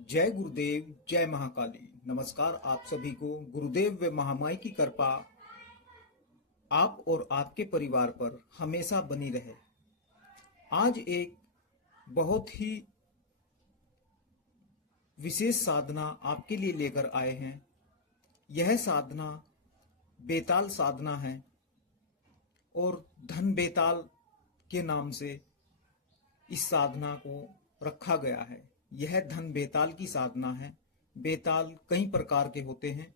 जय गुरुदेव, जय महाकाली। नमस्कार आप सभी को। गुरुदेव व महामाई की कृपा आप और आपके परिवार पर हमेशा बनी रहे। आज एक बहुत ही विशेष साधना आपके लिए लेकर आए हैं। यह साधना बेताल साधना है और धन बेताल के नाम से इस साधना को रखा गया है। यह धन बेताल की साधना है। बेताल कई प्रकार के होते हैं।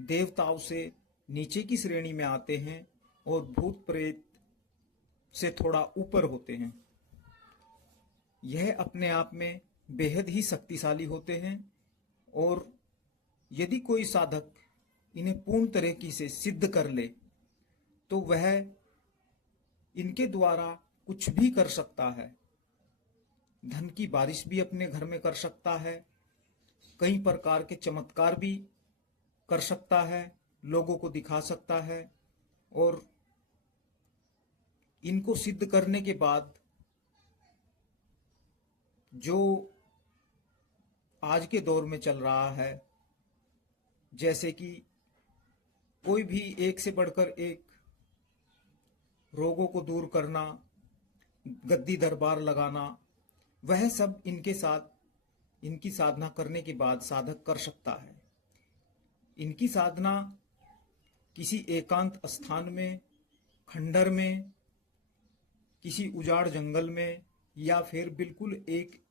देवताओं से नीचे की श्रेणी में आते हैं और भूत प्रेत से थोड़ा ऊपर होते हैं। यह अपने आप में बेहद ही शक्तिशाली होते हैं और यदि कोई साधक इन्हें पूर्ण तरीके से सिद्ध कर ले तो वह इनके द्वारा कुछ भी कर सकता है। धन की बारिश भी अपने घर में कर सकता है, कई प्रकार के चमत्कार भी कर सकता है, लोगों को दिखा सकता है। और इनको सिद्ध करने के बाद जो आज के दौर में चल रहा है, जैसे कि कोई भी एक से बढ़कर एक रोगों को दूर करना, गद्दी दरबार लगाना, वह सब इनके साथ इनकी साधना करने के बाद साधक कर सकता है। इनकी साधना किसी एकांत स्थान में, खंडर में, किसी उजाड़ जंगल में या फिर बिल्कुल एक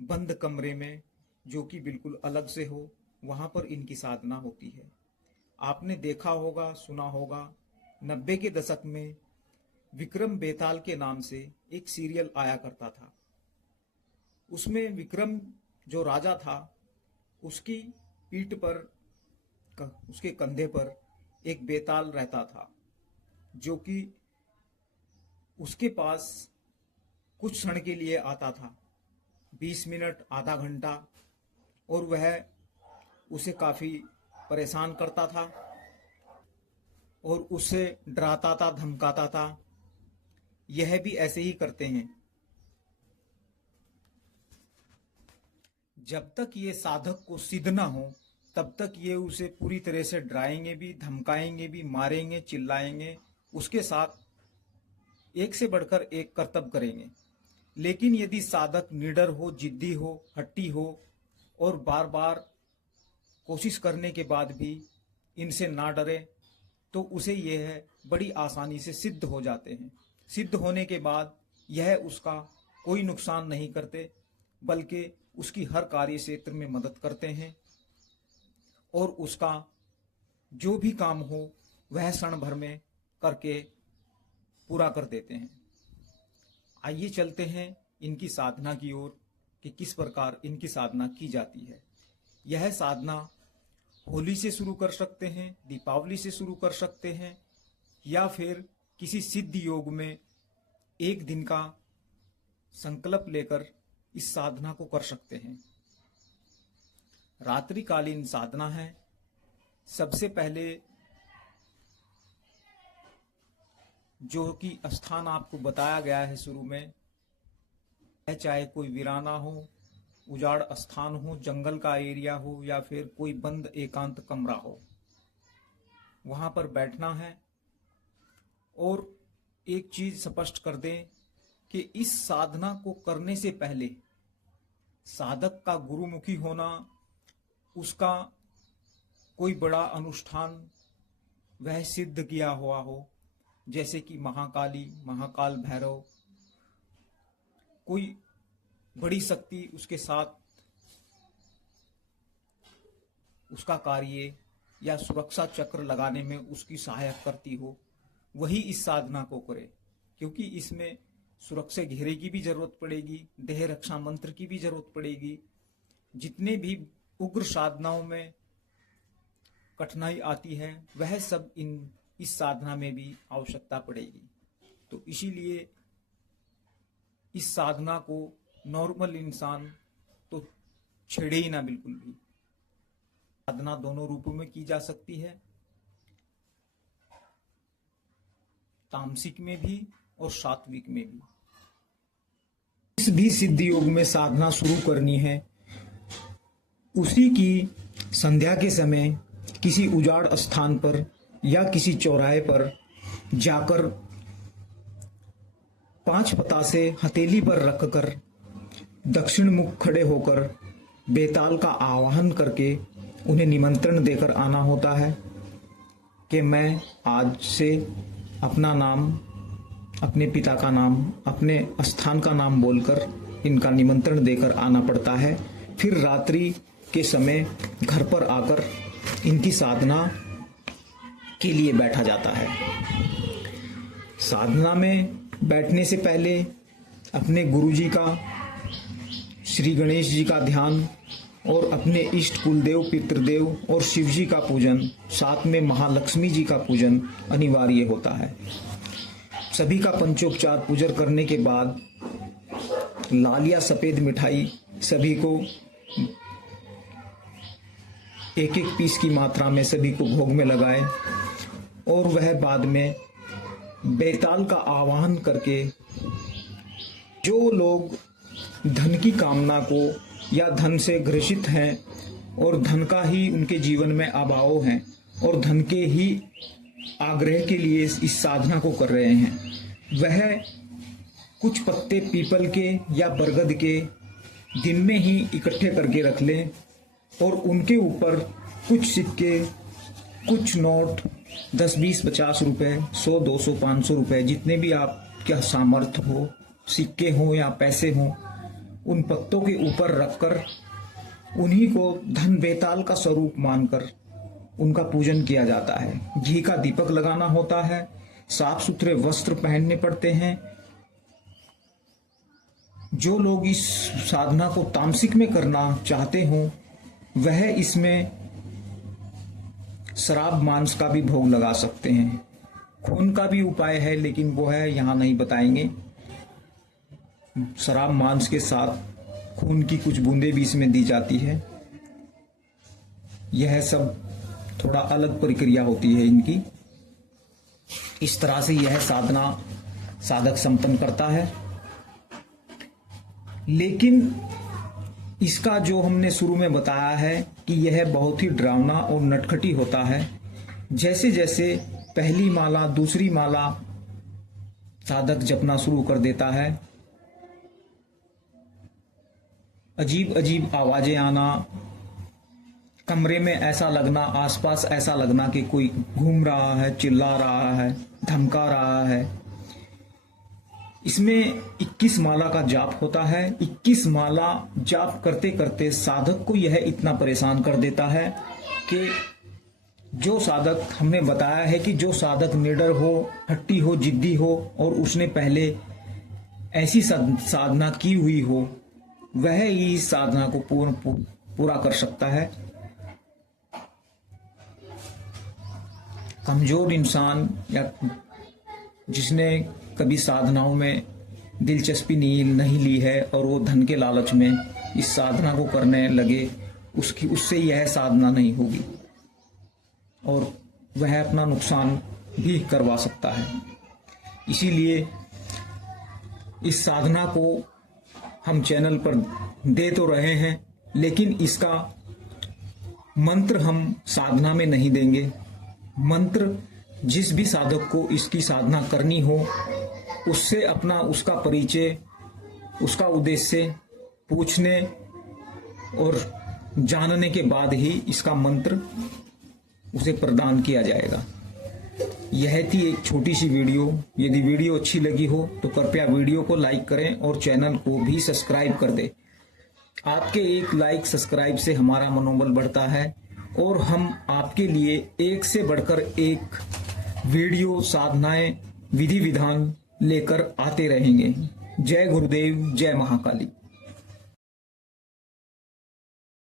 बंद कमरे में जो कि बिल्कुल अलग से हो, वहां पर इनकी साधना होती है। आपने देखा होगा, सुना होगा, 90 के दशक में विक्रम बेताल के नाम से एक सीरियल आया करता था। उसमें विक्रम जो राजा था, उसकी पीठ पर, उसके कंधे पर एक बेताल रहता था जो कि उसके पास कुछ क्षण के लिए आता था, 20 मिनट, आधा घंटा, और वह उसे काफी परेशान करता था और उसे डराता था, धमकाता था। यह भी ऐसे ही करते हैं। जब तक ये साधक को सिद्ध ना हो तब तक ये उसे पूरी तरह से डराएंगे भी, धमकाएंगे भी, मारेंगे, चिल्लाएंगे, उसके साथ एक से बढ़कर एक करतब करेंगे। लेकिन यदि साधक निडर हो, जिद्दी हो, हट्टी हो और बार बार कोशिश करने के बाद भी इनसे ना डरे तो उसे यह बड़ी आसानी से सिद्ध हो जाते हैं। सिद्ध होने के बाद यह उसका कोई नुकसान नहीं करते, बल्कि उसकी हर कार्य क्षेत्र में मदद करते हैं और उसका जो भी काम हो वह क्षण भर में करके पूरा कर देते हैं। आइए चलते हैं इनकी साधना की ओर कि किस प्रकार इनकी साधना की जाती है। यह साधना होली से शुरू कर सकते हैं, दीपावली से शुरू कर सकते हैं, या फिर किसी सिद्ध योग में एक दिन का संकल्प लेकर इस साधना को कर सकते हैं। रात्रिकालीन साधना है। सबसे पहले जो कि स्थान आपको बताया गया है शुरू में, चाहे कोई वीराना हो, उजाड़ स्थान हो, जंगल का एरिया हो या फिर कोई बंद एकांत कमरा हो, वहां पर बैठना है। और एक चीज स्पष्ट कर दें कि इस साधना को करने से पहले साधक का गुरुमुखी होना, उसका कोई बड़ा अनुष्ठान वह सिद्ध किया हुआ हो, जैसे कि महाकाली, महाकाल भैरव, कोई बड़ी शक्ति उसके साथ उसका कार्य या सुरक्षा चक्र लगाने में उसकी सहायता करती हो, वही इस साधना को करे। क्योंकि इसमें सुरक्षा घेरे की भी जरूरत पड़ेगी, देह रक्षा मंत्र की भी जरूरत पड़ेगी। जितने भी उग्र साधनाओं में कठिनाई आती है वह सब इस साधना में भी आवश्यकता पड़ेगी। तो इसीलिए इस साधना को नॉर्मल इंसान तो छेड़े ही ना बिल्कुल भी। साधना दोनों रूपों में की जा सकती है, तामसिक में भी और सात्विक में भी। इस भी सिद्ध योग में साधना शुरू करनी है उसी की संध्या के समय किसी उजाड़ स्थान पर या किसी चौराहे पर जाकर 5 पतासे हथेली पर रखकर दक्षिण मुख खड़े होकर बेताल का आवाहन करके उन्हें निमंत्रण देकर आना होता है कि मैं आज से अपना नाम, अपने पिता का नाम, अपने स्थान का नाम बोलकर इनका निमंत्रण देकर आना पड़ता है। फिर रात्रि के समय घर पर आकर इनकी साधना के लिए बैठा जाता है। साधना में बैठने से पहले अपने गुरुजी का, श्री गणेश जी का ध्यान और अपने इष्ट कुलदेव, पितृदेव और शिव जी का पूजन, साथ में महालक्ष्मी जी का पूजन अनिवार्य होता है। सभी का पंचोपचार पूजन करने के बाद लाल या सफेद मिठाई सभी को एक पीस की मात्रा में सभी को भोग में लगाए और वह बाद में बेताल का आवाहन करके जो लोग धन की कामना को या धन से ग्रसित हैं और धन का ही उनके जीवन में अभाव है और धन के ही आग्रह के लिए इस साधना को कर रहे हैं, वह कुछ पत्ते पीपल के या बरगद के दिन में ही इकट्ठे करके रख लें और उनके ऊपर कुछ सिक्के, कुछ नोट 10, 20, 50 रुपए, 100, 200, 500 रुपए, जितने भी आपका सामर्थ्य हो, सिक्के हो या पैसे हो, उन पत्तों के ऊपर रखकर उन्हीं को धन बेताल का स्वरूप मानकर उनका पूजन किया जाता है। घी का दीपक लगाना होता है, साफ सुथरे वस्त्र पहनने पड़ते हैं। जो लोग इस साधना को तामसिक में करना चाहते हों वह इसमें शराब मांस का भी भोग लगा सकते हैं। खून का भी उपाय है लेकिन वो है यहाँ नहीं बताएंगे। शराब मांस के साथ खून की कुछ बूंदें भी इसमें दी जाती है। यह सब थोड़ा अलग प्रक्रिया होती है इनकी। इस तरह से यह साधना साधक संपन्न करता है। लेकिन इसका जो हमने शुरू में बताया है कि यह बहुत ही डरावना और नटखटी होता है। जैसे जैसे पहली माला, दूसरी माला साधक जपना शुरू कर देता है, अजीब अजीब आवाजें आना, कमरे में ऐसा लगना, आसपास ऐसा लगना कि कोई घूम रहा है, चिल्ला रहा है, धमका रहा है। इसमें 21 माला का जाप होता है। 21 माला जाप करते करते साधक को यह इतना परेशान कर देता है कि जो साधक, हमने बताया है कि जो साधक निडर हो, हट्टी हो, जिद्दी हो और उसने पहले ऐसी साधना की हुई हो, वह ही इस साधना को पूरा कर सकता है। कमजोर इंसान या जिसने कभी साधनाओं में दिलचस्पी नहीं ली है और वो धन के लालच में इस साधना को करने लगे, उससे यह साधना नहीं होगी और वह अपना नुकसान भी करवा सकता है। इसीलिए इस साधना को हम चैनल पर दे तो रहे हैं लेकिन इसका मंत्र हम साधना में नहीं देंगे। मंत्र जिस भी साधक को इसकी साधना करनी हो उससे अपना, उसका परिचय, उसका उद्देश्य पूछने और जानने के बाद ही इसका मंत्र उसे प्रदान किया जाएगा। यह थी एक छोटी सी वीडियो। यदि वीडियो अच्छी लगी हो तो कृपया वीडियो को लाइक करें और चैनल को भी सब्सक्राइब कर दें। आपके एक लाइक सब्सक्राइब से हमारा मनोबल बढ़ता है और हम आपके लिए एक से बढ़कर एक वीडियो, साधनाएं, विधि विधान लेकर आते रहेंगे। जय गुरुदेव, जय महाकाली।